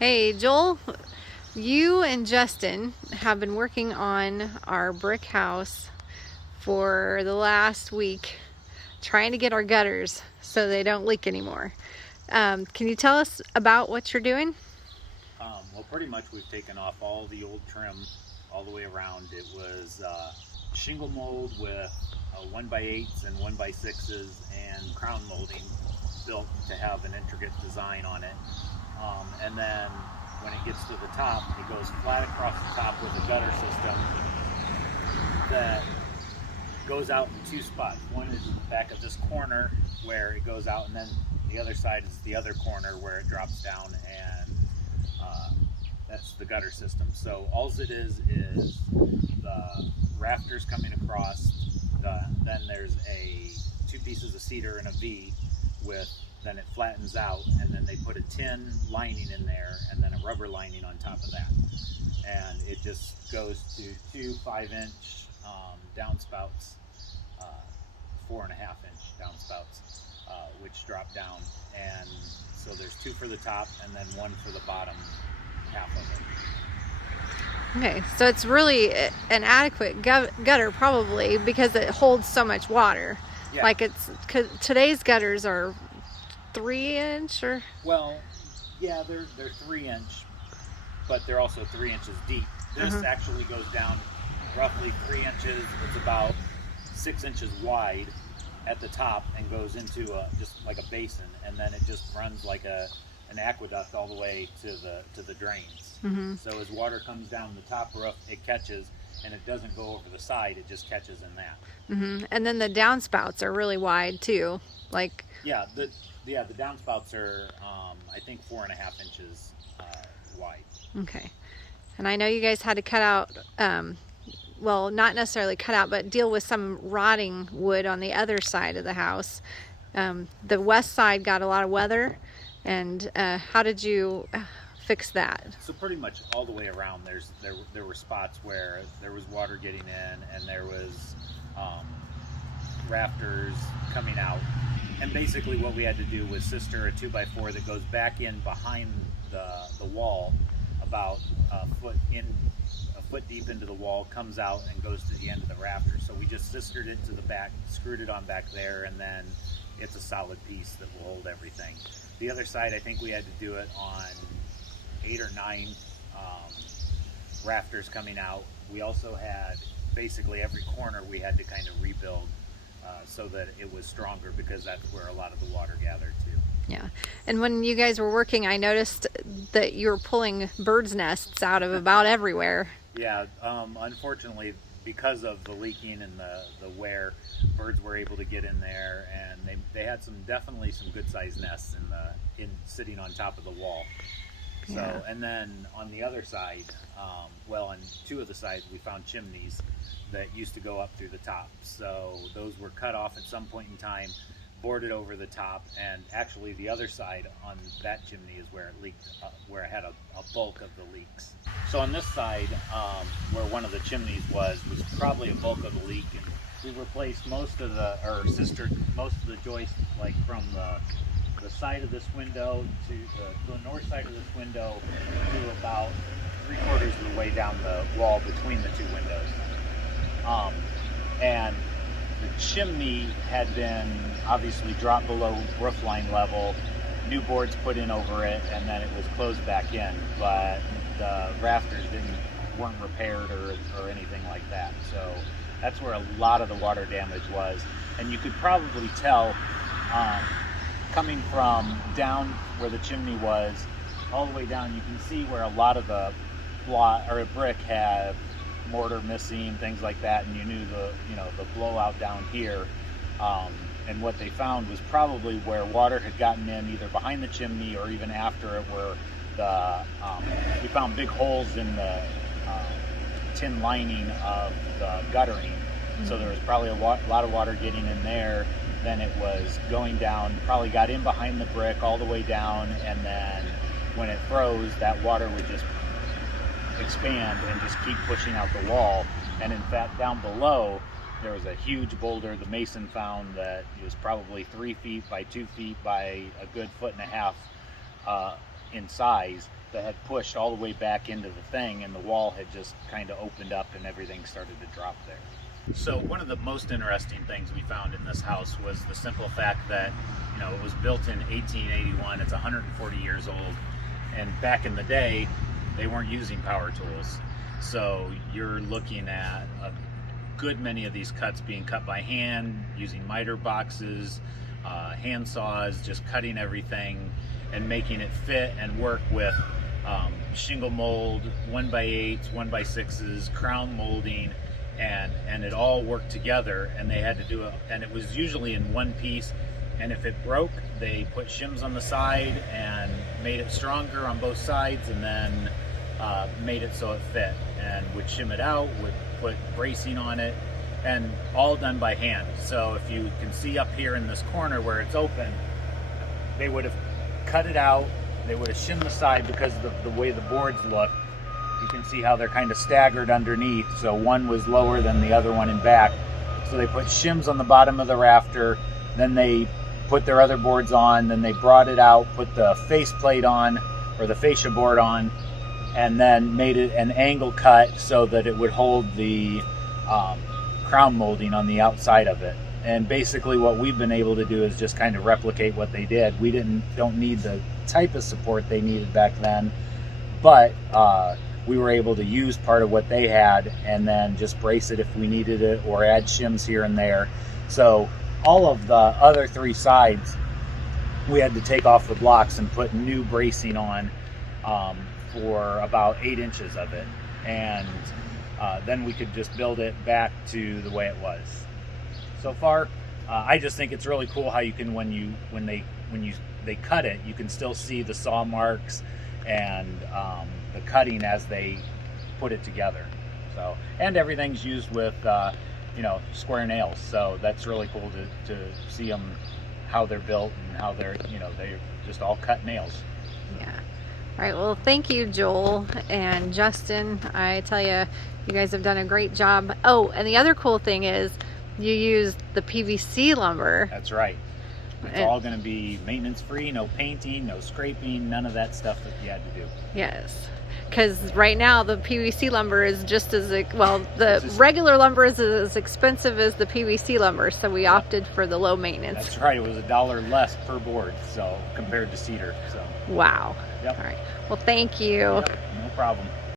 Hey, Joel, you and Justin have been working on our brick house for the last week, trying to get our gutters so they don't leak anymore. Can you tell us about what you're doing? Well, pretty much we've taken off all the old trim all the way around. It was shingle mold with 1x8s and 1x6s and crown molding built to have an intricate design on it. And then when it gets to the top, it goes flat across the top with a gutter system that goes out in two spots. One is in the back of this corner where it goes out, and then the other side is the other corner where it drops down, and that's the gutter system. So all it is the rafters coming across. Then there's two pieces of cedar and a V with. Then it flattens out, and then they put a tin lining in there, and then a rubber lining on top of that. And it just goes to two 5-inch downspouts, 4.5-inch downspouts, which drop down. And so there's two for the top, and then one for the bottom half of it. Okay, so it's really an adequate gutter probably because it holds so much water. Yeah. Like cause today's gutters are 3-inch or? Well, yeah, they're 3-inch, but they're also 3 inches deep. This actually goes down roughly 3 inches. It's about 6 inches wide at the top and goes into just like a basin, and then it just runs like an aqueduct all the way to the drains. So as water comes down the top roof, it catches, and it doesn't go over the side. It just catches in that. And then the downspouts are really wide too, like. Yeah, the downspouts are I think 4.5 inches wide. Okay. And I know you guys had to cut out, well, not necessarily cut out, but deal with some rotting wood on the other side of the house. The west side got a lot of weather, and how did you fix that? So pretty much all the way around, there were spots where there was water getting in, and there was rafters coming out. And basically what we had to do was sister a 2x4 that goes back in behind the wall about a foot deep into the wall, comes out and goes to the end of the rafter. So we just sistered it to the back, screwed it on back there, and then it's a solid piece that will hold everything. The other side, I think we had to do it on 8 or 9 rafters coming out. We also had basically every corner we had to kind of rebuild so that it was stronger, because that's where a lot of the water gathered to. Yeah. And when you guys were working, I noticed that you were pulling birds' nests out of about everywhere. Yeah, unfortunately, because of the leaking and the wear, birds were able to get in there, and they had definitely some good sized nests in sitting on top of the wall. So, Yeah. and then on the other side, on 2 of the sides, we found chimneys that used to go up through the top. So those were cut off at some point in time, boarded over the top, and actually the other side on that chimney is where it leaked, where it had a bulk of the leaks. So on this side, where one of the chimneys was probably a bulk of the leak, and we replaced most of the joists, like from the side of this window to the north side of this window to about 3/4 of the way down the wall between the 2 windows. And the chimney had been obviously dropped below roofline level, new boards put in over it, and then it was closed back in, but the rafters weren't repaired or anything like that. So that's where a lot of the water damage was. And you could probably tell, coming from down where the chimney was all the way down, you can see where a lot of the brick had mortar missing, things like that, and you knew the blowout down here. And what they found was probably where water had gotten in, either behind the chimney or even after it, where we found big holes in the tin lining of the guttering. So there was probably a lot of water getting in there. Then it was going down, probably got in behind the brick all the way down, and then when it froze, that water would just expand and just keep pushing out the wall. And in fact, down below there was a huge boulder the mason found that was probably 3 feet by 2 feet by a good 1.5 feet in size, that had pushed all the way back into the thing, and the wall had just kind of opened up and everything started to drop there. So one of the most interesting things we found in this house was the simple fact that, you know, it was built in 1881. It's 140 years old, and back in the day, they weren't using power tools. So you're looking at a good many of these cuts being cut by hand, using miter boxes, hand saws, just cutting everything and making it fit and work with shingle mold, 1x8s, 1x6s, crown molding, and it all worked together, and they had to do it, and it was usually in one piece, and if it broke, they put shims on the side and made it stronger on both sides, and then made it so it fit, and would shim it out, would put bracing on it, and all done by hand. So if you can see up here in this corner where it's open, they would have cut it out, they would have shimmed the side because of the way the boards look. You can see how they're kind of staggered underneath, so one was lower than the other one in back. So they put shims on the bottom of the rafter, then they put their other boards on, then they brought it out, put the face plate on, or the fascia board on, and then made it an angle cut so that it would hold the crown molding on the outside of it. And basically what we've been able to do is just kind of replicate what they did. We don't need the type of support they needed back then, but we were able to use part of what they had and then just brace it if we needed it, or add shims here and there. So all of the other three sides we had to take off the blocks and put new bracing on for about 8 inches of it, and then we could just build it back to the way it was. So far, I just think it's really cool how you can, when they cut it, you can still see the saw marks and the cutting as they put it together. So, and everything's used with you know, square nails. So that's really cool to see them, how they're built and how they're, you know, they're just all cut nails. Yeah. All right, well, thank you, Joel and Justin. I tell you, you guys have done a great job. Oh, and the other cool thing is you use the PVC lumber. That's right. It's all going to be maintenance free, no painting, no scraping, none of that stuff that you had to do. Yes, because right now the PVC lumber is just as, well, the regular lumber is as expensive as the PVC lumber, so we opted for the low maintenance. That's right. It was $1 less per board, so compared to cedar. So. Wow. Yep. All right. Well, thank you. Yep. No problem.